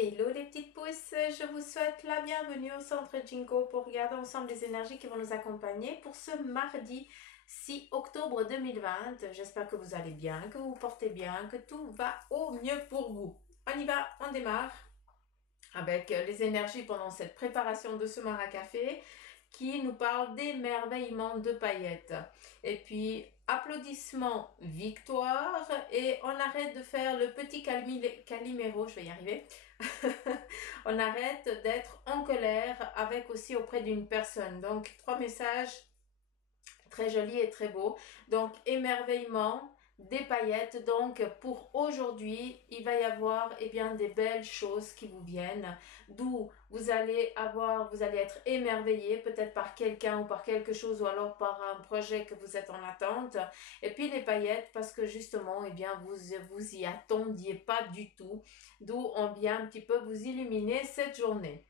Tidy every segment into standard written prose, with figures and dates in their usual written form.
Hello les petites pousses, je vous souhaite la bienvenue au centre Jinko pour regarder ensemble les énergies qui vont nous accompagner pour ce mardi 6 octobre 2020. J'espère que vous allez bien, que vous vous portez bien, que tout va au mieux pour vous. On y va, on démarre avec les énergies pendant cette préparation de ce mar à café qui nous parle d'émerveillement de paillettes. Et puis, applaudissements, victoire, et on arrête de faire le petit Calimero, je vais y arriver. On arrête d'être en colère avec aussi auprès d'une personne. Donc, 3 messages très jolis et très beaux. Donc, émerveillement, des paillettes. Donc, pour aujourd'hui, il va y avoir des belles choses qui vous viennent, d'où vous allez être émerveillé peut-être par quelqu'un ou par quelque chose ou alors par un projet que vous êtes en attente. Et puis les paillettes parce que justement, vous y attendiez pas du tout, d'où on vient un petit peu vous illuminer cette journée.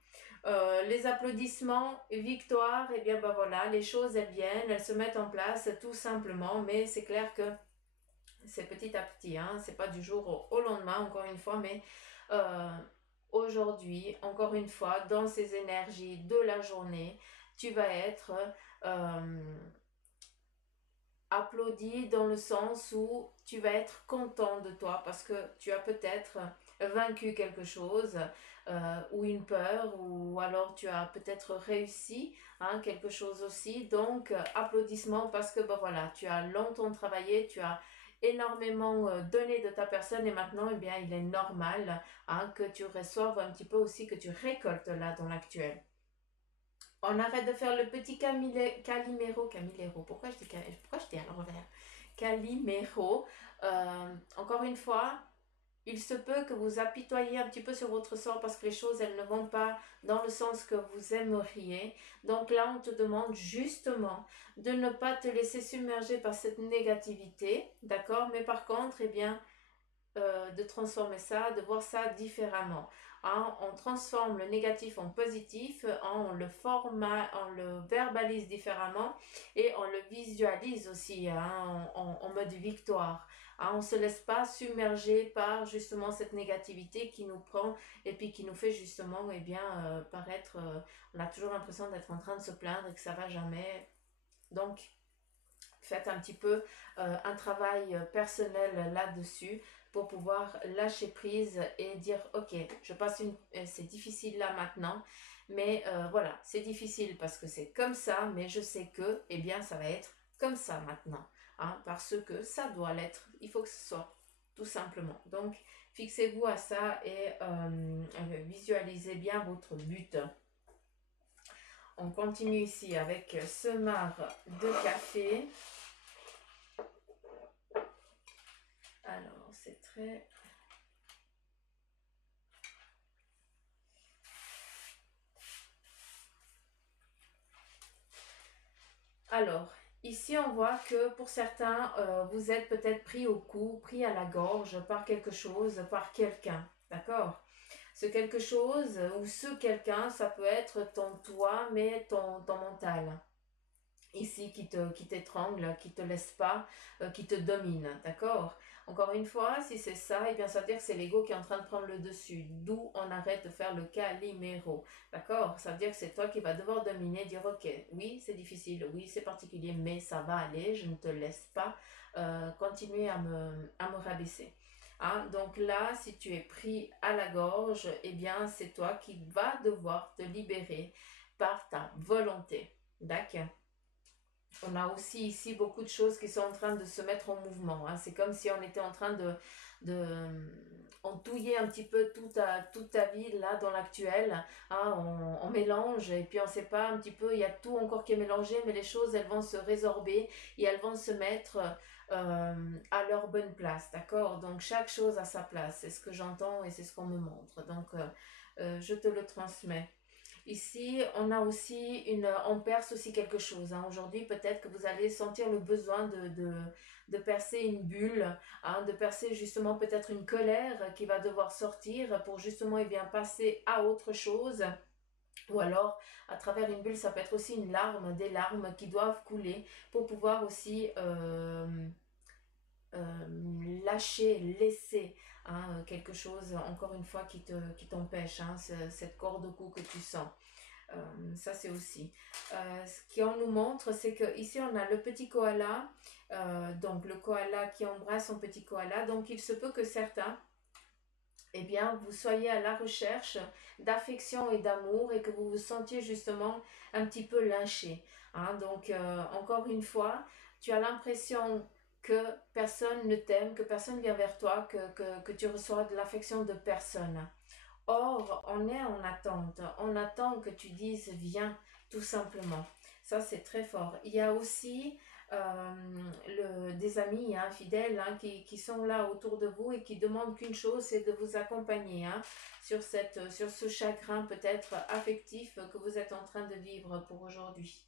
Les applaudissements, victoire, voilà, les choses elles viennent, elles se mettent en place tout simplement, mais c'est clair que c'est petit à petit, hein, c'est pas du jour au lendemain, encore une fois, mais aujourd'hui, encore une fois, dans ces énergies de la journée, tu vas être applaudi dans le sens où tu vas être content de toi parce que tu as peut-être vaincu quelque chose ou une peur ou alors tu as peut-être réussi quelque chose aussi. Donc applaudissements parce que voilà, tu as longtemps travaillé, tu as énormément donné de ta personne et maintenant il est normal que tu reçoives un petit peu aussi, que tu récoltes là dans l'actuel. On arrête de faire le petit Calimero. Pourquoi je dis à l'envers? Calimero. Encore une fois, il se peut que vous apitoyiez un petit peu sur votre sort parce que les choses, elles ne vont pas dans le sens que vous aimeriez. Donc là, on te demande justement de ne pas te laisser submerger par cette négativité, d'accord? Mais par contre, de transformer ça, de voir ça différemment. On transforme le négatif en positif, on le verbalise différemment et on le visualise aussi en mode victoire. On se laisse pas submerger par justement cette négativité qui nous prend et puis qui nous fait justement paraître, on a toujours l'impression d'être en train de se plaindre et que ça va jamais. Donc faites un petit peu un travail personnel là-dessus pour pouvoir lâcher prise et dire ok, c'est difficile là maintenant, mais voilà, c'est difficile parce que c'est comme ça, mais je sais que ça va être comme ça maintenant, parce que ça doit l'être, il faut que ce soit tout simplement. Donc fixez-vous à ça et visualisez bien votre but. On continue ici avec ce mar de café. Alors, c'est très... Alors, ici, on voit que pour certains, vous êtes peut-être pris au cou, pris à la gorge par quelque chose, par quelqu'un. D'accord? Ce quelque chose ou ce quelqu'un, ça peut être ton toi, mais ton mental. Ici qui t'étrangle, qui te laisse pas, qui te domine, d'accord? Encore une fois, si c'est ça, ça veut dire que c'est l'ego qui est en train de prendre le dessus, d'où on arrête de faire le Calimero, d'accord? Ça veut dire que c'est toi qui vas devoir dominer, dire ok, oui c'est difficile, oui c'est particulier, mais ça va aller, je ne te laisse pas continuer à me rabaisser. Donc là, si tu es pris à la gorge, c'est toi qui vas devoir te libérer par ta volonté, d'accord? On a aussi ici beaucoup de choses qui sont en train de se mettre en mouvement. C'est comme si on était en train de touiller un petit peu toute ta vie là dans l'actuel. On mélange et puis on sait pas un petit peu, il y a tout encore qui est mélangé, mais les choses elles vont se résorber et elles vont se mettre à leur bonne place, d'accord? Donc chaque chose a sa place, c'est ce que j'entends et c'est ce qu'on me montre. Donc je te le transmets. Ici, on perce aussi quelque chose. Aujourd'hui, peut-être que vous allez sentir le besoin de percer une bulle, de percer justement peut-être une colère qui va devoir sortir pour justement passer à autre chose. Ou alors, à travers une bulle, ça peut être aussi une larme, des larmes qui doivent couler pour pouvoir aussi lâcher, laisser, hein, quelque chose, encore une fois, qui t'empêche, hein, cette corde au cou que tu sens. Ça, c'est aussi. Ce qu'on nous montre, c'est que ici on a le petit koala, donc le koala qui embrasse son petit koala. Donc, il se peut que certains, eh bien, vous soyez à la recherche d'affection et d'amour et que vous vous sentiez justement un petit peu lynché, hein. Donc, encore une fois, tu as l'impression que personne ne t'aime, que personne vient vers toi, que tu reçois de l'affection de personne. Or, on est en attente. On attend que tu dises viens, tout simplement. Ça, c'est très fort. Il y a aussi des amis, hein, fidèles, hein, qui sont là autour de vous et qui demandent qu'une chose, c'est de vous accompagner, hein, sur ce chagrin peut-être affectif que vous êtes en train de vivre pour aujourd'hui.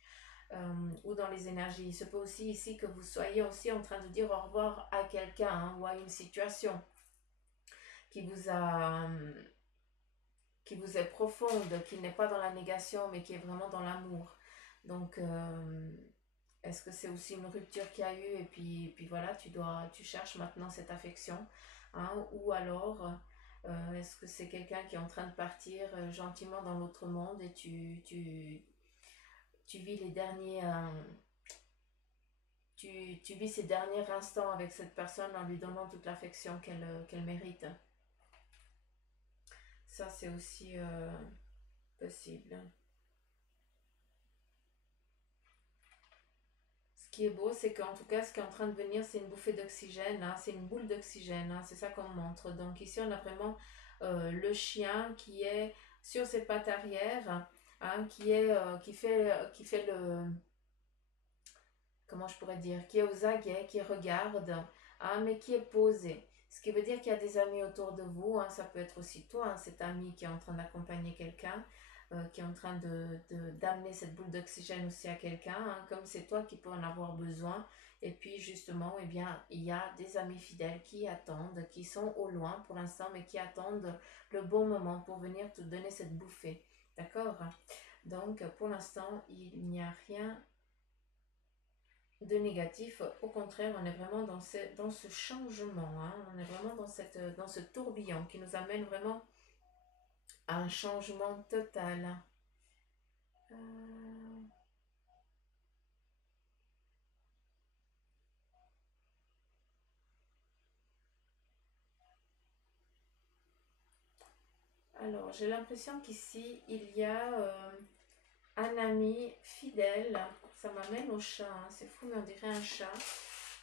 Ou dans les énergies. Il se peut aussi ici que vous soyez aussi en train de dire au revoir à quelqu'un, hein, ou à une situation qui vous a qui vous est profonde, qui n'est pas dans la négation, mais qui est vraiment dans l'amour. Donc, est-ce que c'est aussi une rupture qu'il y a eu et puis voilà, tu cherches maintenant cette affection, hein, ou alors, est-ce que c'est quelqu'un qui est en train de partir gentiment dans l'autre monde et tu vis les derniers, tu vis ces derniers instants avec cette personne en lui donnant toute l'affection qu'elle mérite. Ça, c'est aussi possible. Ce qui est beau, c'est qu'en tout cas, ce qui est en train de venir, c'est une bouffée d'oxygène, hein, c'est une boule d'oxygène, hein, c'est ça qu'on montre. Donc ici, on a vraiment le chien qui est sur ses pattes arrière, hein, qui fait le, comment je pourrais dire, qui est aux aguets, qui regarde, hein, mais qui est posé. Ce qui veut dire qu'il y a des amis autour de vous, hein, ça peut être aussi toi, hein, cet ami qui est en train d'accompagner quelqu'un, qui est en train d'amener cette boule d'oxygène aussi à quelqu'un, hein, comme c'est toi qui peux en avoir besoin. Et puis justement, eh bien, il y a des amis fidèles qui attendent, qui sont au loin pour l'instant, mais qui attendent le bon moment pour venir te donner cette bouffée. D'accord? Donc, pour l'instant, il n'y a rien de négatif. Au contraire, on est vraiment dans ce changement, hein. On est vraiment dans ce tourbillon qui nous amène vraiment à un changement total. Euh, alors, j'ai l'impression qu'ici, il y a un ami fidèle. Ça m'amène au chat, hein. C'est fou, mais on dirait un chat.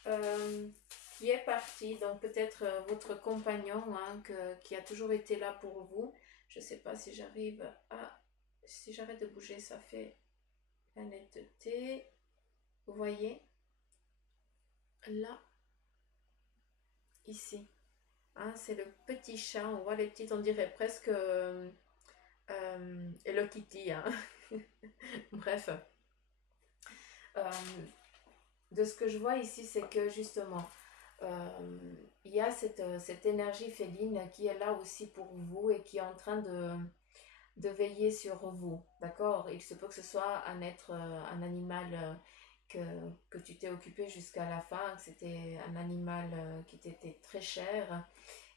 euh, qui est parti. Donc, peut-être votre compagnon, hein, qui a toujours été là pour vous. Je ne sais pas si j'arrive à... Si j'arrête de bouger, ça fait la netteté. Vous voyez, là, ici. Hein, c'est le petit chat. On voit les petites, on dirait presque Hello Kitty, hein. Bref. Euh, de ce que je vois ici, c'est que justement, il y a cette énergie féline qui est là aussi pour vous et qui est en train de veiller sur vous. D'accord? Il se peut que ce soit un être, un animal que tu t'es occupé jusqu'à la fin, que c'était un animal qui t'était très cher.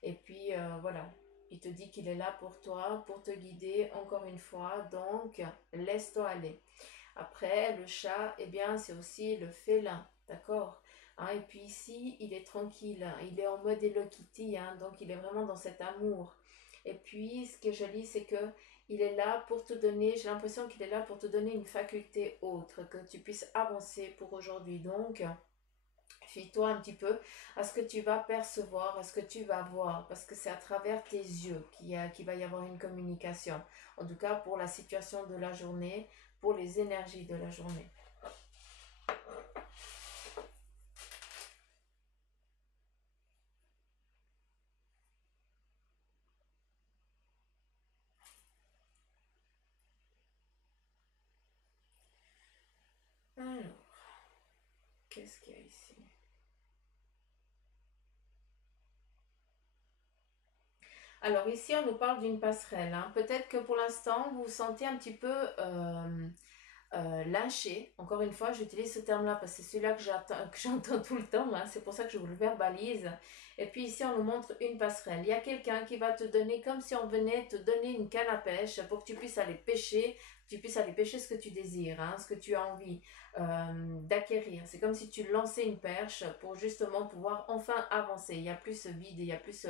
Et puis voilà, il te dit qu'il est là pour toi, pour te guider encore une fois. Donc, laisse-toi aller. Après, le chat, eh bien, c'est aussi le félin, d'accord? Hein, et puis ici, il est tranquille, hein, il est en mode Hello Kitty, hein, donc il est vraiment dans cet amour. Et puis, ce qui est joli, c'est que il est là pour te donner, j'ai l'impression qu'il est là pour te donner une faculté autre, que tu puisses avancer pour aujourd'hui. Donc, fie-toi un petit peu à ce que tu vas percevoir, à ce que tu vas voir, parce que c'est à travers tes yeux qu'il va y avoir une communication. En tout cas, pour la situation de la journée, pour les énergies de la journée. Alors, qu'est-ce qu'il y a ici? Alors ici, on nous parle d'une passerelle, hein. Peut-être que pour l'instant, vous vous sentez un petit peu lyncher. Encore une fois, j'utilise ce terme-là parce que c'est celui-là que j'entends tout le temps, hein. C'est pour ça que je vous le verbalise. Et puis ici, on nous montre une passerelle. Il y a quelqu'un qui va te donner, comme si on venait te donner une canne à pêche pour que tu puisses aller pêcher, ce que tu désires, hein, ce que tu as envie d'acquérir. C'est comme si tu lançais une perche pour justement pouvoir enfin avancer. Il y a plus ce vide, il y a plus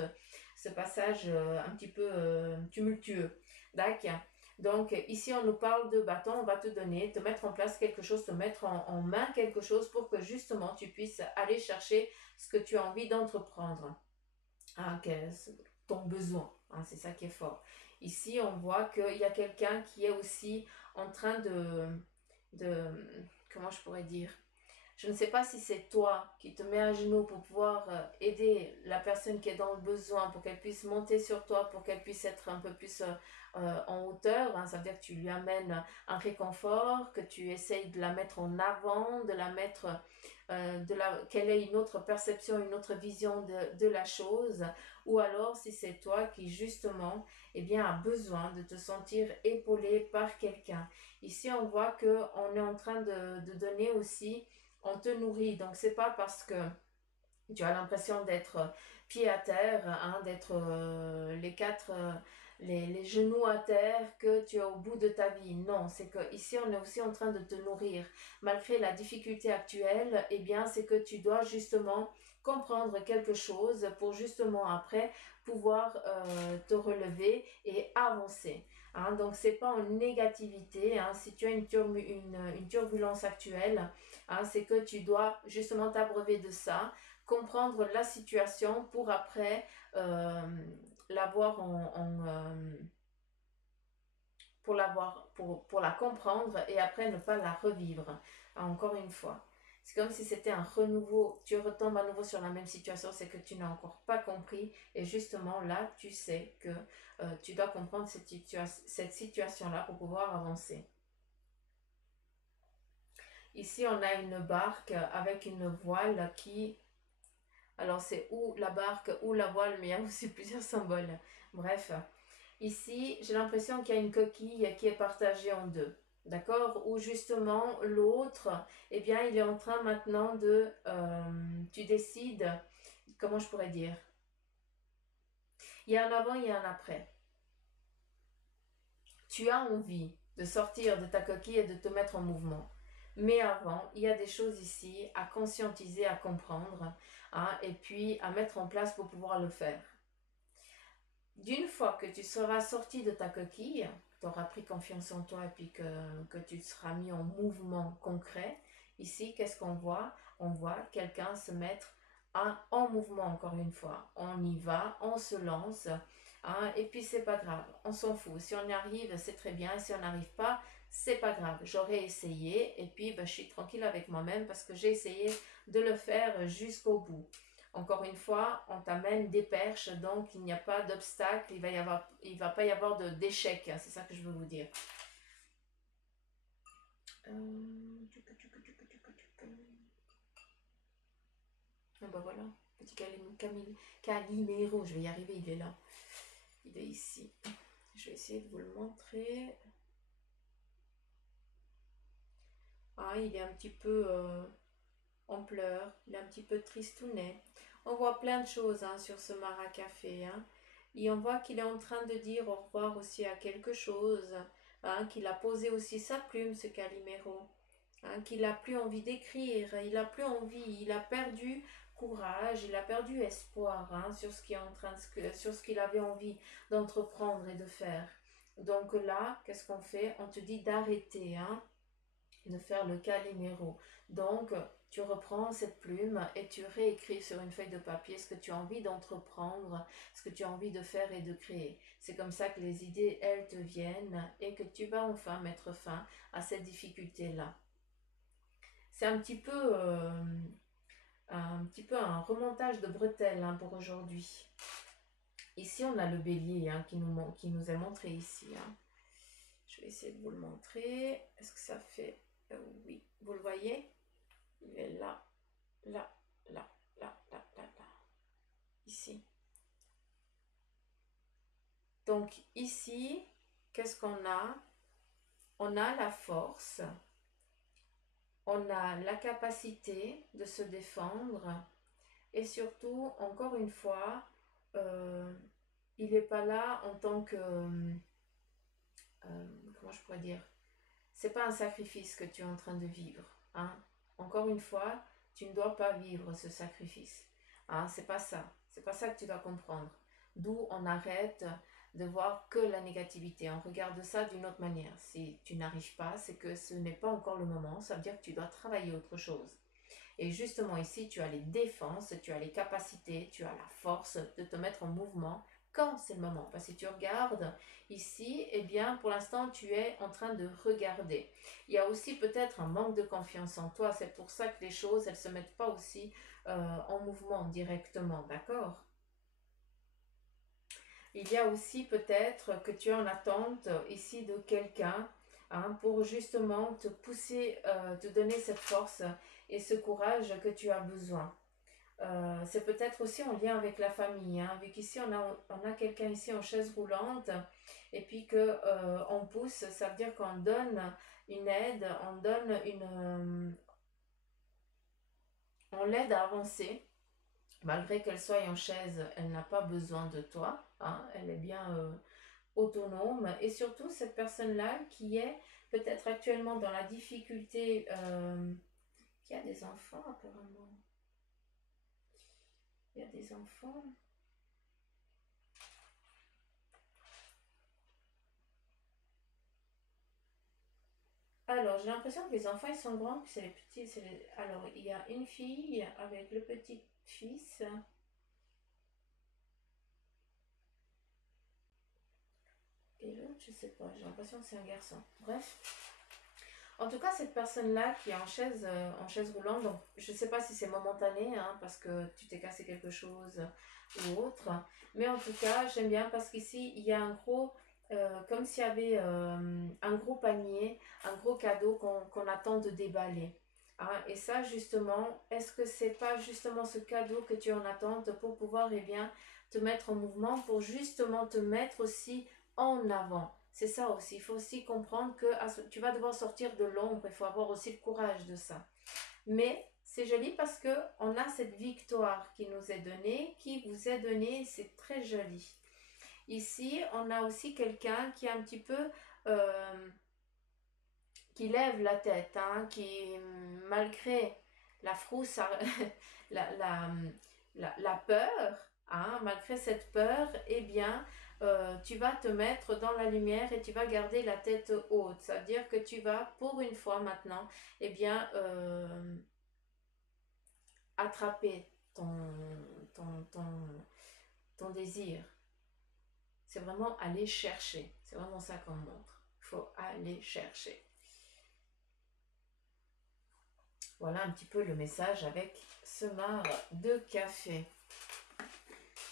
ce passage un petit peu tumultueux. D'accord. Donc ici on nous parle de bâton, on va te donner, te mettre en place quelque chose, te mettre en main quelque chose pour que justement tu puisses aller chercher ce que tu as envie d'entreprendre, hein, ton besoin, hein, c'est ça qui est fort. Ici on voit qu'il y a quelqu'un qui est aussi en train de comment je pourrais dire, je ne sais pas si c'est toi qui te mets à genoux pour pouvoir aider la personne qui est dans le besoin, pour qu'elle puisse monter sur toi, pour qu'elle puisse être un peu plus en hauteur, hein. Ça veut dire que tu lui amènes un réconfort, que tu essayes de la mettre en avant, de la mettre, qu'elle ait une autre perception, une autre vision de la chose, ou alors si c'est toi qui justement eh bien, a besoin de te sentir épaulé par quelqu'un. Ici on voit qu'on est en train de donner aussi, on te nourrit. Donc c'est pas parce que tu as l'impression d'être pied à terre, hein, d'être les genoux à terre, que tu es au bout de ta vie. Non, c'est que ici on est aussi en train de te nourrir. Malgré la difficulté actuelle, eh bien c'est que tu dois justement comprendre quelque chose pour justement après pouvoir te relever et avancer. Hein. Donc c'est pas en négativité, hein. Si tu as une turbulence actuelle, hein, c'est que tu dois justement t'abreuver de ça, comprendre la situation pour après euh, l'avoir pour la comprendre et après ne pas la revivre encore une fois. C'est comme si c'était un renouveau, tu retombes à nouveau sur la même situation, c'est que tu n'as encore pas compris et justement là tu sais que tu dois comprendre cette situation-là pour pouvoir avancer. Ici on a une barque avec une voile qui, alors c'est ou la barque ou la voile, mais il y a aussi plusieurs symboles. Bref, ici j'ai l'impression qu'il y a une coquille qui est partagée en deux. D'accord? Où justement l'autre, eh bien il est en train maintenant tu décides, comment je pourrais dire? Il y a un avant, il y a un après. Tu as envie de sortir de ta coquille et de te mettre en mouvement. Mais avant, il y a des choses ici à conscientiser, à comprendre, hein, et puis à mettre en place pour pouvoir le faire. D'une fois que tu seras sorti de ta coquille, tu auras pris confiance en toi et puis que tu seras mis en mouvement concret, ici, qu'est-ce qu'on voit? On voit quelqu'un se mettre en mouvement encore une fois. On y va, on se lance, hein, et puis c'est pas grave, on s'en fout. Si on y arrive, c'est très bien. Si on n'arrive pas, c'est pas grave. J'aurais essayé et puis ben, je suis tranquille avec moi-même parce que j'ai essayé de le faire jusqu'au bout. Encore une fois, on t'amène des perches, donc il n'y a pas d'obstacle, il va pas y avoir d'échec, hein, c'est ça que je veux vous dire. Ah bah voilà, petit Calimero, je vais y arriver, il est là. Il est ici. Je vais essayer de vous le montrer. Ah, il est un petit peu en pleurs, il est un petit peu tristounet. On voit plein de choses, hein, sur ce maracafé, hein. Et on voit qu'il est en train de dire au revoir aussi à quelque chose, hein, qu'il a posé aussi sa plume, ce Calimero, hein, qu'il n'a plus envie d'écrire, il n'a plus envie, il a perdu courage, il a perdu espoir, hein, sur ce sur ce qu'il avait envie d'entreprendre et de faire. Donc là, qu'est-ce qu'on fait? On te dit d'arrêter, hein, de faire le Calimero. Donc, tu reprends cette plume et tu réécris sur une feuille de papier ce que tu as envie d'entreprendre, ce que tu as envie de faire et de créer. C'est comme ça que les idées, elles te viennent et que tu vas enfin mettre fin à cette difficulté-là. C'est un petit peu un remontage de bretelles, hein, pour aujourd'hui. Ici, on a le bélier, hein, qui nous est montré ici, hein. Je vais essayer de vous le montrer. Est-ce que ça fait... oui, vous le voyez? Il est là, là, là, là, là, là, là. Ici. Donc ici, qu'est-ce qu'on a? On a la force. on a la capacité de se défendre et surtout, encore une fois, euh, il n'est pas là en tant que, comment je pourrais dire, c'est pas un sacrifice que tu es en train de vivre, hein. Encore une fois, tu ne dois pas vivre ce sacrifice, hein. C'est pas ça que tu dois comprendre. D'où on arrête de voir que la négativité, on regarde ça d'une autre manière. Si tu n'arrives pas, c'est que ce n'est pas encore le moment, ça veut dire que tu dois travailler autre chose. Et justement ici, tu as les défenses, tu as les capacités, tu as la force de te mettre en mouvement quand c'est le moment. Parce que si tu regardes ici, eh bien, pour l'instant, tu es en train de regarder. Il y a aussi peut-être un manque de confiance en toi. C'est pour ça que les choses, elles ne se mettent pas aussi en mouvement directement, d'accord? Il y a aussi peut-être que tu es en attente ici de quelqu'un, hein, pour justement te pousser, te donner cette force et ce courage que tu as besoin. C'est peut-être aussi en lien avec la famille, hein, vu qu'ici on a quelqu'un ici en chaise roulante et puis que on pousse, ça veut dire qu'on donne une aide, on donne on l'aide à avancer. Malgré qu'elle soit en chaise, elle n'a pas besoin de toi, hein, elle est bien autonome. Et surtout, cette personne-là qui est peut-être actuellement dans la difficulté, qui a des enfants apparemment. Il y a des enfants. Alors, j'ai l'impression que les enfants, ils sont grands, puis c'est les petits. Alors, il y a une fille avec le petit-fils. Et l'autre, je sais pas, j'ai l'impression que c'est un garçon. Bref. En tout cas, cette personne-là qui est en chaise roulante, donc je ne sais pas si c'est momentané, hein, parce que tu t'es cassé quelque chose ou autre, mais en tout cas, j'aime bien parce qu'ici, il y a un gros, comme s'il y avait un gros panier, un gros cadeau qu'on attend de déballer, hein. Et ça, justement, est-ce que c'est pas justement ce cadeau que tu es en attente pour pouvoir, eh bien, te mettre en mouvement, pour justement te mettre aussi en avant? C'est ça aussi, il faut aussi comprendre que tu vas devoir sortir de l'ombre, il faut avoir aussi le courage de ça. Mais c'est joli parce que on a cette victoire qui nous est donnée, qui vous est donnée, c'est très joli. Ici, on a aussi quelqu'un qui est un petit peu, euh, qui lève la tête, hein, qui malgré la frousse, la, la, la peur, hein, malgré cette peur, eh bien, tu vas te mettre dans la lumière et tu vas garder la tête haute. Ça veut dire que tu vas, pour une fois maintenant, eh bien, attraper ton, ton, ton désir. C'est vraiment aller chercher. C'est vraiment ça qu'on montre. Il faut aller chercher. Voilà un petit peu le message avec ce marc de café.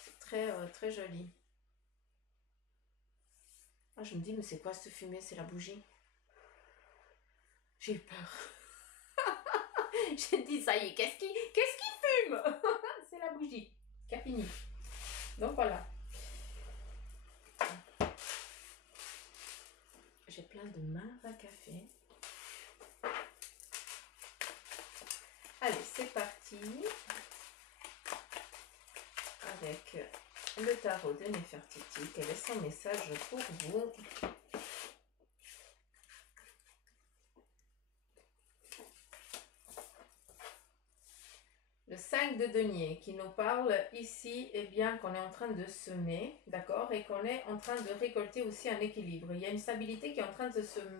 C'est très joli. Ah, je me dis, mais c'est quoi cette fumée? C'est la bougie. J'ai eu peur. J'ai dit, ça y est, qu'est-ce qui fume? C'est la bougie qui a fini. Donc voilà. J'ai plein de marcs à café. Allez, c'est parti. Avec le tarot de Nefertiti. Quel est son message pour vous? Le 5 de denier qui nous parle ici, eh bien, qu'on est en train de semer, d'accord, et qu'on est en train de récolter aussi un équilibre. Il y a une stabilité qui est en train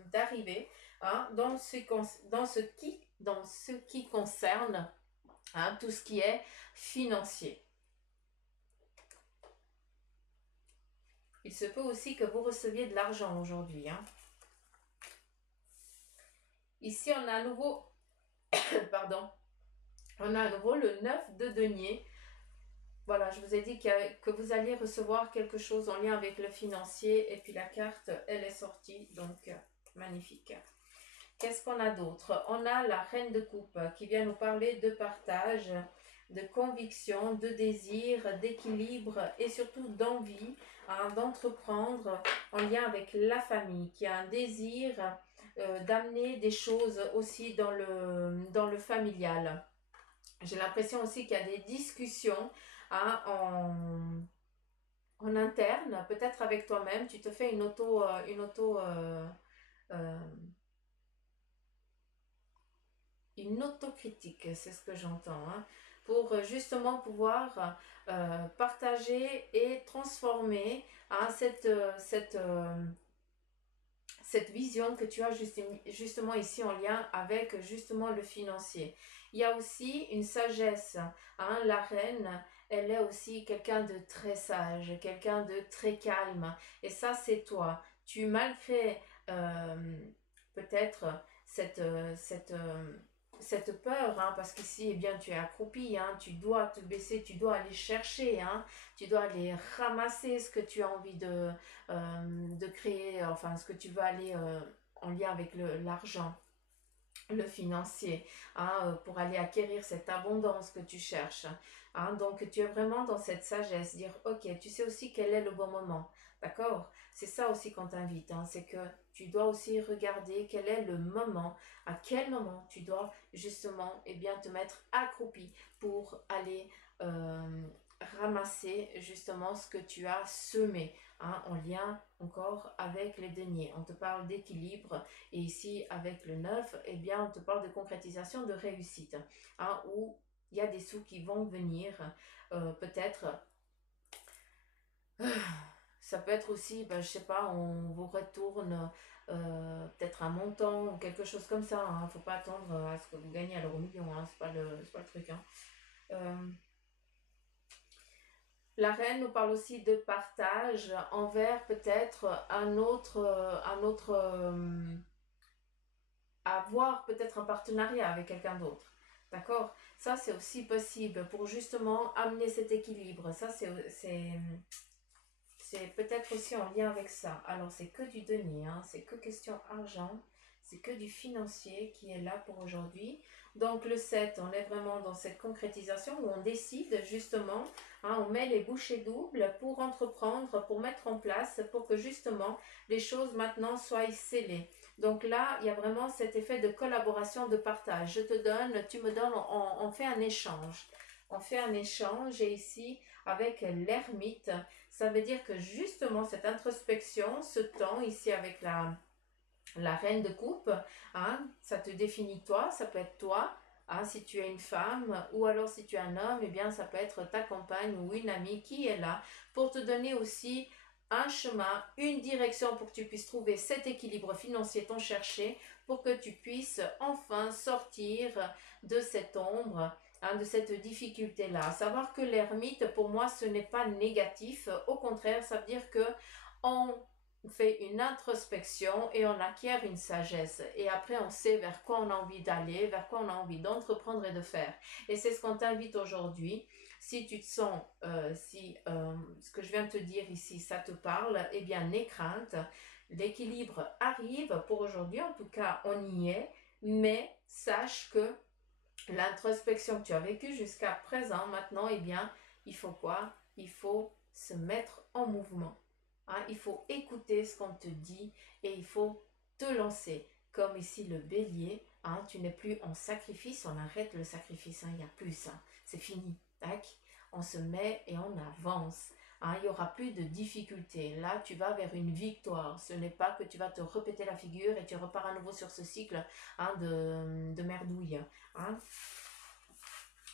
d'arriver, hein, dans ce qui concerne, hein, tout ce qui est financier. Il se peut aussi que vous receviez de l'argent aujourd'hui, hein. Ici, on a à nouveau, pardon, on a à nouveau le 9 de denier. Voilà, je vous ai dit que vous alliez recevoir quelque chose en lien avec le financier. Et puis la carte, elle est sortie. Donc, magnifique. Qu'est-ce qu'on a d'autre? On a la reine de coupe qui vient nous parler de partage, de conviction, de désir, d'équilibre et surtout d'envie, hein, d'entreprendre en lien avec la famille, qui a un désir d'amener des choses aussi dans le familial. J'ai l'impression aussi qu'il y a des discussions hein, en interne, peut-être avec toi-même, tu te fais euh, une autocritique, c'est ce que j'entends, hein, pour justement pouvoir partager et transformer hein, cette vision que tu as justement ici en lien avec justement le financier. Il y a aussi une sagesse. Hein, la reine, elle est aussi quelqu'un de très sage, quelqu'un de très calme. Et ça, c'est toi. Tu, malgré peut-être cette, euh, cette, euh, cette peur, hein, parce qu'ici, eh bien, tu es accroupi, hein, tu dois te baisser, tu dois aller chercher, hein, tu dois aller ramasser ce que tu as envie de créer, enfin ce que tu veux aller en lien avec l'argent, le financier, hein, pour aller acquérir cette abondance que tu cherches. Hein. Donc tu es vraiment dans cette sagesse, dire ok, tu sais aussi quel est le bon moment, d'accord? C'est ça aussi qu'on t'invite, hein, c'est que tu dois aussi regarder quel est le moment, à quel moment tu dois justement eh bien, te mettre accroupi pour aller ramasser justement ce que tu as semé. Hein, en lien encore avec les deniers. On te parle d'équilibre et ici avec le 9, eh bien on te parle de concrétisation, de réussite, hein, où il y a des sous qui vont venir, peut-être, ça peut être aussi, ben, je sais pas, on vous retourne peut-être un montant ou quelque chose comme ça, hein, faut pas attendre à ce que vous gagnez à l'euro million, hein, c'est pas le truc. Hein. Euh, La reine nous parle aussi de partage envers peut-être avoir peut-être un partenariat avec quelqu'un d'autre. D'accord? Ça, c'est aussi possible pour justement amener cet équilibre. Ça, c'est peut-être aussi en lien avec ça. Alors, c'est que du denier, hein, c'est que question argent, c'est que du financier qui est là pour aujourd'hui. Donc, le 7, on est vraiment dans cette concrétisation où on décide justement, hein, on met les bouchées doubles pour entreprendre, pour mettre en place, pour que justement les choses maintenant soient scellées. Donc là, il y a vraiment cet effet de collaboration, de partage. Je te donne, tu me donnes, on fait un échange. On fait un échange et ici, avec l'ermite, ça veut dire que justement cette introspection, ce temps ici avec la reine de coupe, hein, ça te définit toi, ça peut être toi, hein, si tu es une femme, ou alors si tu es un homme, eh bien ça peut être ta compagne ou une amie qui est là pour te donner aussi un chemin, une direction pour que tu puisses trouver cet équilibre financier tant cherché, pour que tu puisses enfin sortir de cette ombre, hein, de cette difficulté-là. Savoir que l'ermite, pour moi, ce n'est pas négatif. Au contraire, ça veut dire que on fait une introspection et on acquiert une sagesse. Et après, on sait vers quoi on a envie d'aller, vers quoi on a envie d'entreprendre et de faire. Et c'est ce qu'on t'invite aujourd'hui. Si tu te sens, si ce que je viens de te dire ici, ça te parle, eh bien, n'aie crainte. L'équilibre arrive pour aujourd'hui. En tout cas, on y est. Mais sache que l'introspection que tu as vécue jusqu'à présent, maintenant, eh bien, il faut quoi? Il faut se mettre en mouvement. Hein, il faut écouter ce qu'on te dit et il faut te lancer. Comme ici le bélier, hein, tu n'es plus en sacrifice, on arrête le sacrifice, hein, il n'y a plus ça, c'est fini. Tac, on se met et on avance. Hein, il n'y aura plus de difficultés. Là, tu vas vers une victoire. Ce n'est pas que tu vas te répéter la figure et tu repars à nouveau sur ce cycle hein, de merdouille. Hein.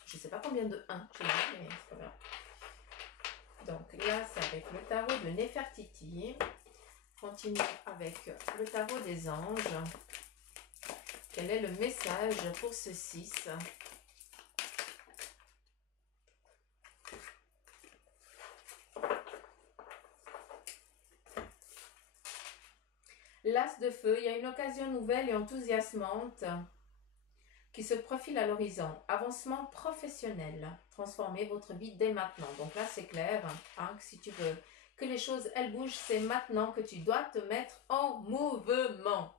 Je ne sais pas combien de 1 j'ai dit, mais c'est pas grave. Donc là, c'est avec le tarot de Nefertiti. Continue avec le tarot des anges. Quel est le message pour ce 6? L'as de feu, il y a une occasion nouvelle et enthousiasmante qui se profile à l'horizon. Avancement professionnel. Transformez votre vie dès maintenant. Donc là, c'est clair. Hein, que si tu veux que les choses, elles bougent, c'est maintenant que tu dois te mettre en mouvement.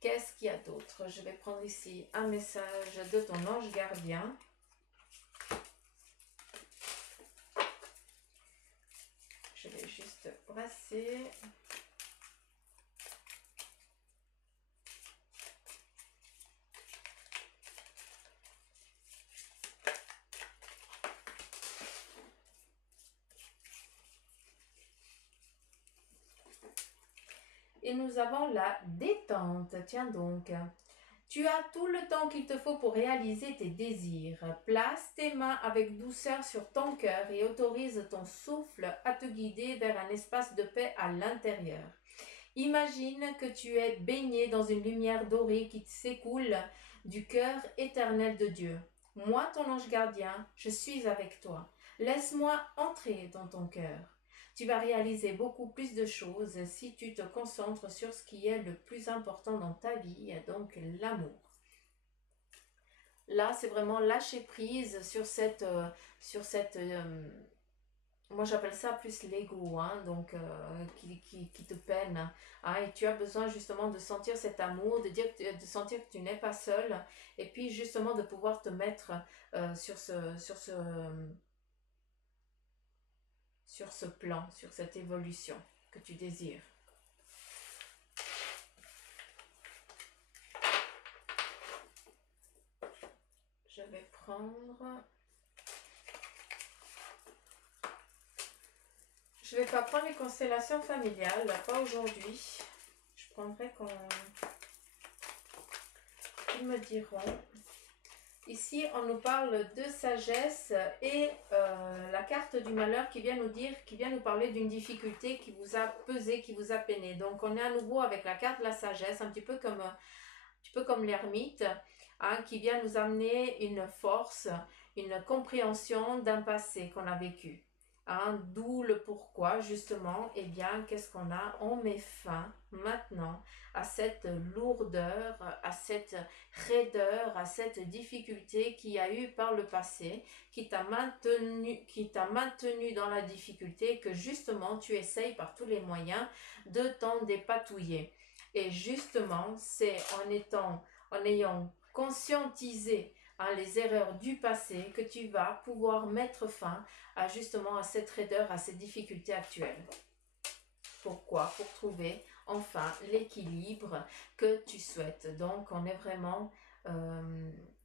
Qu'est-ce qu'il y a d'autre? Je vais prendre ici un message de ton ange gardien. Je vais juste brasser. Et nous avons la détente. Tiens donc. Tu as tout le temps qu'il te faut pour réaliser tes désirs. Place tes mains avec douceur sur ton cœur et autorise ton souffle à te guider vers un espace de paix à l'intérieur. Imagine que tu es baigné dans une lumière dorée qui s'écoule du cœur éternel de Dieu. Moi, ton ange gardien, je suis avec toi. Laisse-moi entrer dans ton cœur. Tu vas réaliser beaucoup plus de choses si tu te concentres sur ce qui est le plus important dans ta vie, donc l'amour. Là, c'est vraiment lâcher prise sur cette moi j'appelle ça plus l'ego, hein, donc qui te peine. Hein, et tu as besoin justement de sentir cet amour, de sentir que tu n'es pas seul, et puis justement de pouvoir te mettre sur ce plan, sur cette évolution que tu désires. Je vais prendre... Je vais pas prendre les constellations familiales, là, pas aujourd'hui. Je prendrai quand ils me diront. Ici, on nous parle de sagesse et la carte du malheur qui vient nous dire, qui vient nous parler d'une difficulté qui vous a pesé, qui vous a peiné. Donc, on est à nouveau avec la carte de la sagesse, un petit peu comme l'ermite, hein, qui vient nous amener une force, une compréhension d'un passé qu'on a vécu. Hein, d'où le pourquoi, justement, eh bien, qu'est-ce qu'on a? On met fin maintenant à cette lourdeur, à cette raideur, à cette difficulté qu'il y a eu par le passé, qui t'a maintenu dans la difficulté, que justement tu essayes par tous les moyens de t'en dépatouiller. Et justement, c'est en ayant conscientisé, hein, les erreurs du passé que tu vas pouvoir mettre fin justement à cette raideur, à ces difficultés actuelles. Pourquoi? Pour trouver enfin l'équilibre que tu souhaites. Donc on est vraiment...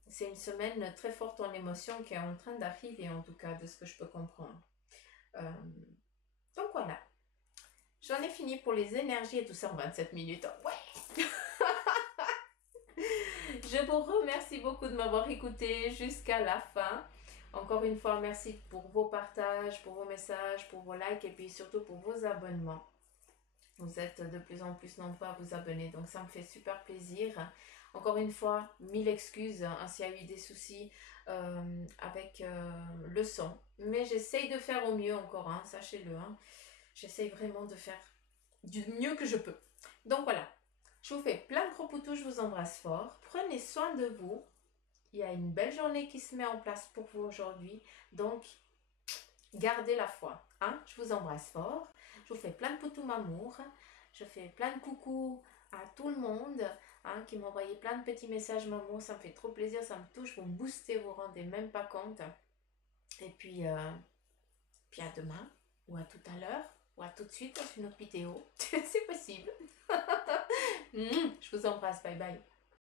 c'est une semaine très forte en émotion qui est en train d'arriver, en tout cas de ce que je peux comprendre. Donc voilà. J'en ai fini pour les énergies et tout ça en 27 minutes. Ouais. Je vous remercie beaucoup de m'avoir écouté jusqu'à la fin. Encore une fois, merci pour vos partages, pour vos messages, pour vos likes et puis surtout pour vos abonnements. Vous êtes de plus en plus nombreux à vous abonner, donc ça me fait super plaisir. Encore une fois, 1000 excuses hein, s'il y a eu des soucis avec le son. Mais j'essaye de faire au mieux encore, hein, sachez-le. Hein. J'essaye vraiment de faire du mieux que je peux. Donc voilà, je vous fais plein de gros poutous, je vous embrasse fort. Prenez soin de vous. Il y a une belle journée qui se met en place pour vous aujourd'hui. Donc, gardez la foi. Hein? Je vous embrasse fort. Je vous fais plein de poutous m'amour. Je fais plein de coucous à tout le monde hein, qui m'a envoyé plein de petits messages m'amour. Ça me fait trop plaisir, ça me touche. Vous me boostez, vous rendez même pas compte. Et puis à demain, ou à tout à l'heure, ou à tout de suite dans une autre vidéo. C'est possible. Je vous embrasse. Bye bye.